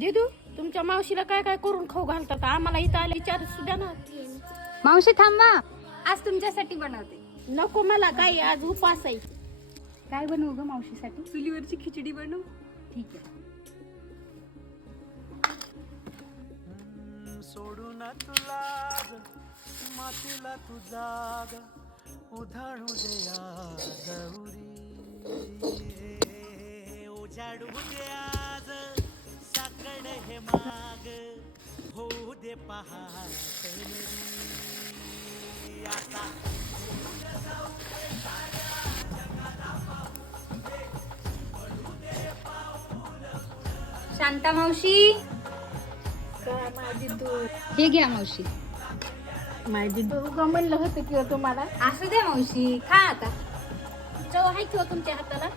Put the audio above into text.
दिदू तुमच्या मावशीला काय काय करून खाऊ घालतात आम्हाला इथं आले विचार सुद्धा ना. मावशी थांबा, आज तुमच्यासाठी बनवते. नको मला काही आज उपास आहे. काय बनवू ग मावशीसाठी? चुलीवरची खिचडी बनव. ठीक आहे. सोडू ना तुला मातीला तू जाग उधाळू दे गौरी उजाडू दे आज साकड हे माग होऊ दे पहाट आता शांता मावशी, माझी तू हे घ्या मावशी. माझी तू म्हणलं होतं किंवा तुम्हाला असू द्या मावशी, खा आता. चव आहे किंवा तुमच्या हाताला.